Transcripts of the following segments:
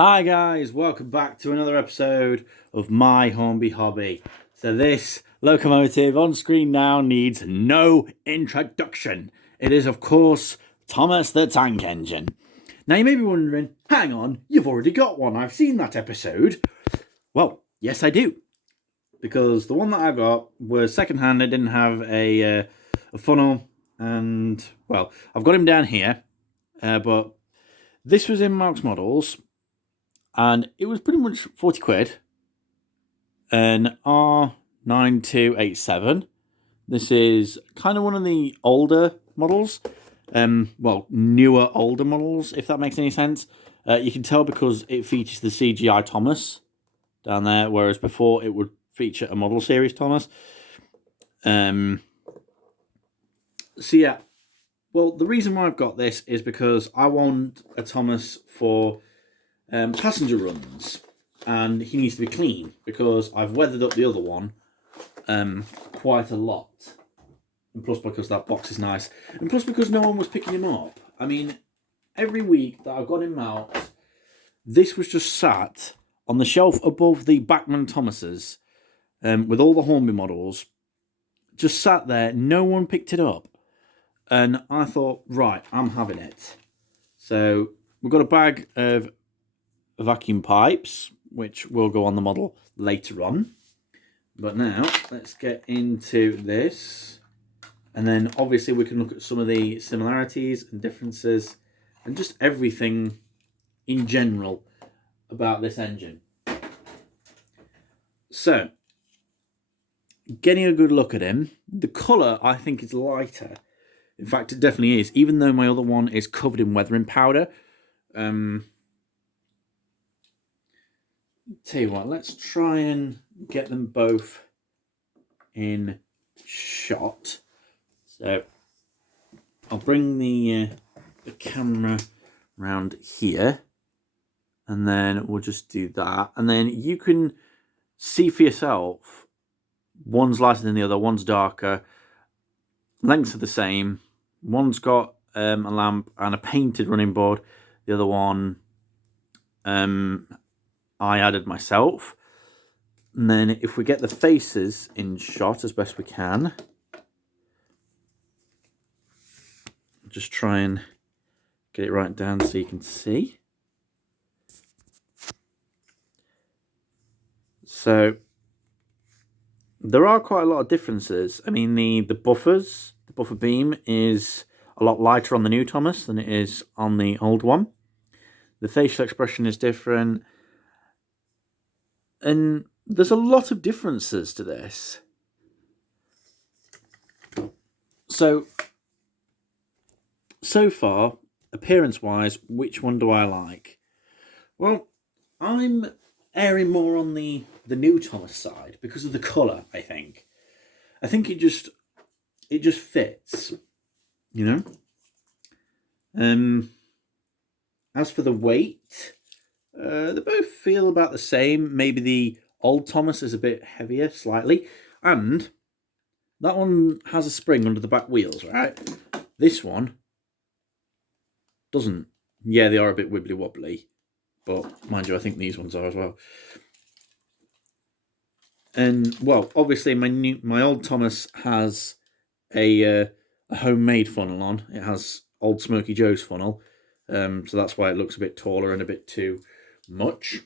Hi guys, welcome back to another episode of my Hornby hobby. So this locomotive on screen now needs no introduction. It is of course Thomas the Tank Engine. Now you may be wondering, hang on, you've already got one, I've seen that episode. Well, yes I do. Because the one that I got was second-hand, it didn't have a funnel, and well, I've got him down here, but this was in Mark's Models, and it was pretty much 40 quid. An R9287. This is kind of one of the older models. Newer, older models, if that makes any sense. You can tell because it features the CGI Thomas down there, whereas before it would feature a model series Thomas. So yeah, well, the reason why I've got this is because I want a Thomas for passenger runs, and he needs to be clean because I've weathered up the other one quite a lot, and plus because that box is nice, and plus because no one was picking him up. I mean, every week that I've got him out, this was just sat on the shelf above the Bachmann Thomases with all the Hornby models, just sat there. No one picked it up, and I thought, right, I'm having it. So we've got a bag of vacuum pipes, which will go on the model later on. But now, let's get into this. And then, obviously, we can look at some of the similarities and differences and just everything in general about this engine. So, getting a good look at him, the colour, I think, is lighter. In fact, it definitely is, even though my other one is covered in weathering powder. Tell you what, let's try and get them both in shot. So I'll bring the camera round here, and then we'll just do that, and then you can see for yourself. One's lighter than the other, one's darker, lengths are the same. One's got a lamp and a painted running board. The other one I added myself. And then if we get the faces in shot as best we can, just try and get it right down so you can see. So there are quite a lot of differences. I mean, the buffer beam is a lot lighter on the new Thomas than it is on the old one. The facial expression is different. And there's a lot of differences to this. So far, appearance-wise, which one do I like? Well, I'm erring more on the new Thomas side because of the colour, I think. I think it just fits, you know? As for the weight, they both feel about the same. Maybe the old Thomas is a bit heavier, slightly. And that one has a spring under the back wheels, right? This one doesn't. Yeah, they are a bit wibbly wobbly, but mind you, I think these ones are as well. And well, obviously, my old Thomas has a homemade funnel on. It has old Smoky Joe's funnel, so that's why it looks a bit taller and a bit too much.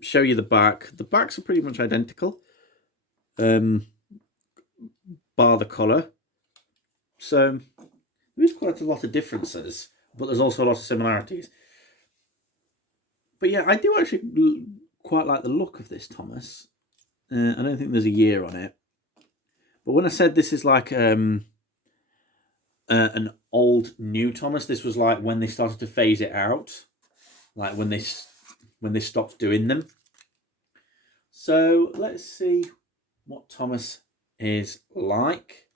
Show you the back. The backs are pretty much identical, bar the colour. So there's quite a lot of differences, but there's also a lot of similarities. But yeah, I do actually quite like the look of this Thomas. I don't think there's a year on it. But when I said this is like an old new Thomas, this was like when they started to phase it out, like when they stopped doing them. So let's see what Thomas is like.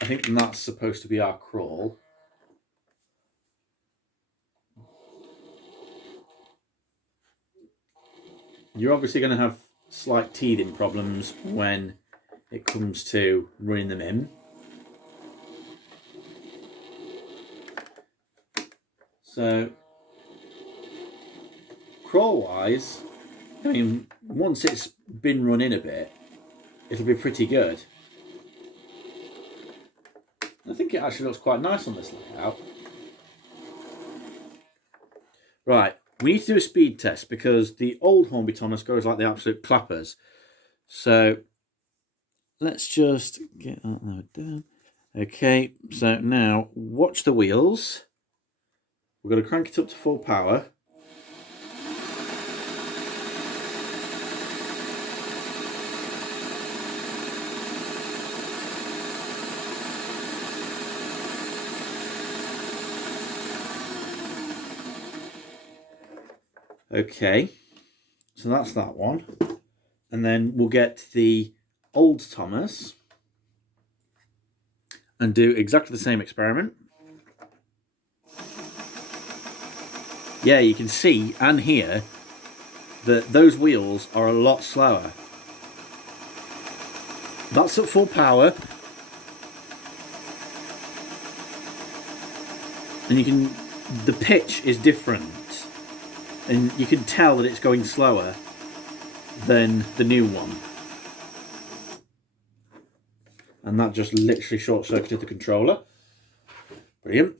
I think that's supposed to be our crawl. You're obviously going to have slight teething problems when it comes to running them in. So, crawl-wise, I mean, once it's been run in a bit, it'll be pretty good. I think it actually looks quite nice on this layout. Right, we need to do a speed test because the old Hornby Thomas goes like the absolute clappers. So let's just get that down. Okay, so now watch the wheels. We're going to crank it up to full power. Okay, so that's that one. And then we'll get the old Thomas and do exactly the same experiment. Yeah, you can see and hear that those wheels are a lot slower. That's at full power. And the pitch is different. And you can tell that it's going slower than the new one. And that just literally short-circuited the controller. Brilliant.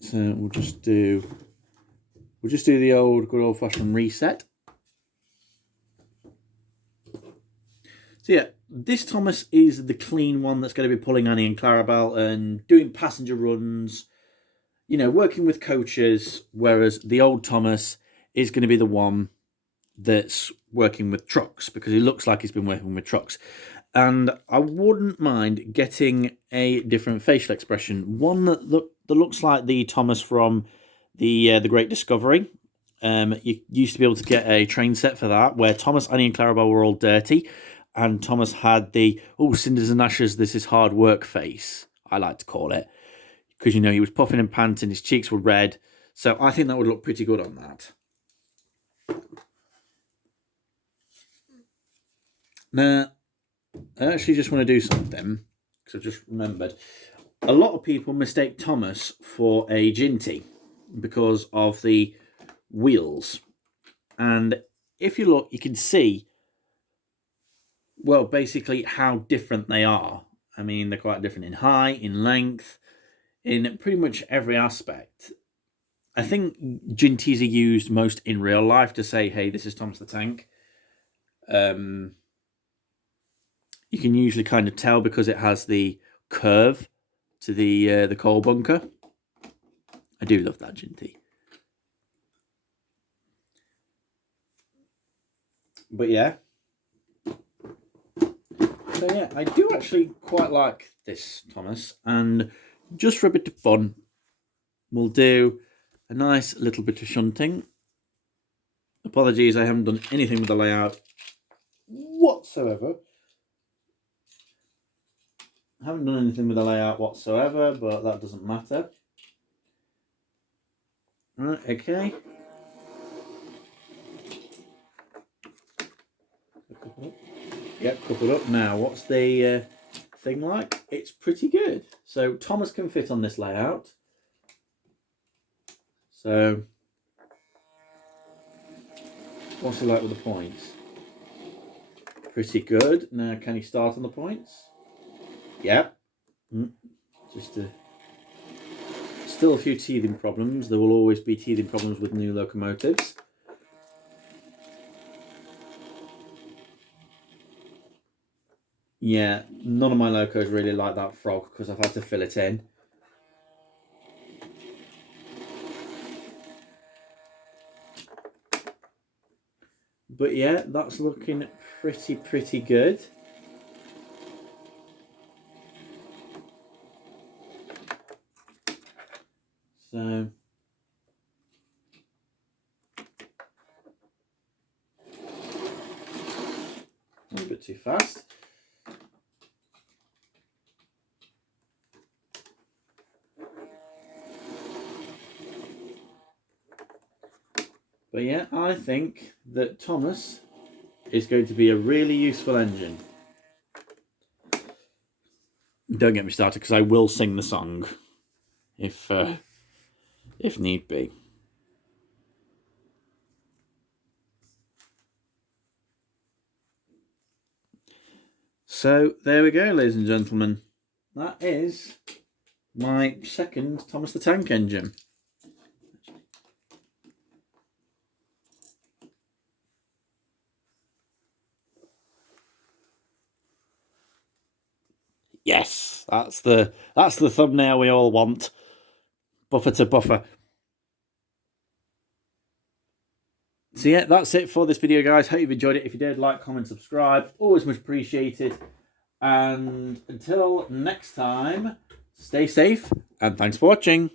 So we'll just do the old good old-fashioned reset. So yeah, this Thomas is the clean one that's going to be pulling Annie and Clarabelle and doing passenger runs, you know, working with coaches, whereas the old Thomas is going to be the one that's working with trucks because he looks like he's been working with trucks. And I wouldn't mind getting a different facial expression, one that looks like the Thomas from the Great Discovery. You used to be able to get a train set for that, where Thomas, Annie, and Clarabelle were all dirty, and Thomas had the cinders and ashes, this is hard work face, I like to call it, because you know he was puffing and panting, his cheeks were red. So I think that would look pretty good on that. Now, I actually just want to do something, because I've just remembered. A lot of people mistake Thomas for a Ginty because of the wheels. And if you look, you can see, well, basically how different they are. I mean, they're quite different in height, in length, in pretty much every aspect. I think Ginties are used most in real life to say, hey, this is Thomas the Tank. You can usually kind of tell because it has the curve to the coal bunker. I do love that Ginty. But yeah. So yeah, I do actually quite like this Thomas. And just for a bit of fun, we'll do a nice little bit of shunting. Apologies, I haven't done anything with the layout whatsoever. I haven't done anything with the layout whatsoever, but that doesn't matter. Right, okay. Yep, coupled up. Now, what's the thing like? It's pretty good. So Thomas can fit on this layout. So, what's it like with the points? Pretty good. Now, can he start on the points? Yep. Still a few teething problems. There will always be teething problems with new locomotives. Yeah, none of my locos really like that frog because I've had to fill it in. But yeah, that's looking pretty good. So a bit too fast. But yeah, I think that Thomas is going to be a really useful engine. Don't get me started because I will sing the song. if need be. So there we go, ladies and gentlemen. That is my second Thomas the Tank Engine. Yes, that's the thumbnail we all want. Buffer to buffer. So yeah, that's it for this video, guys. Hope you've enjoyed it. If you did, like, comment, subscribe. Always much appreciated. And until next time, stay safe and thanks for watching.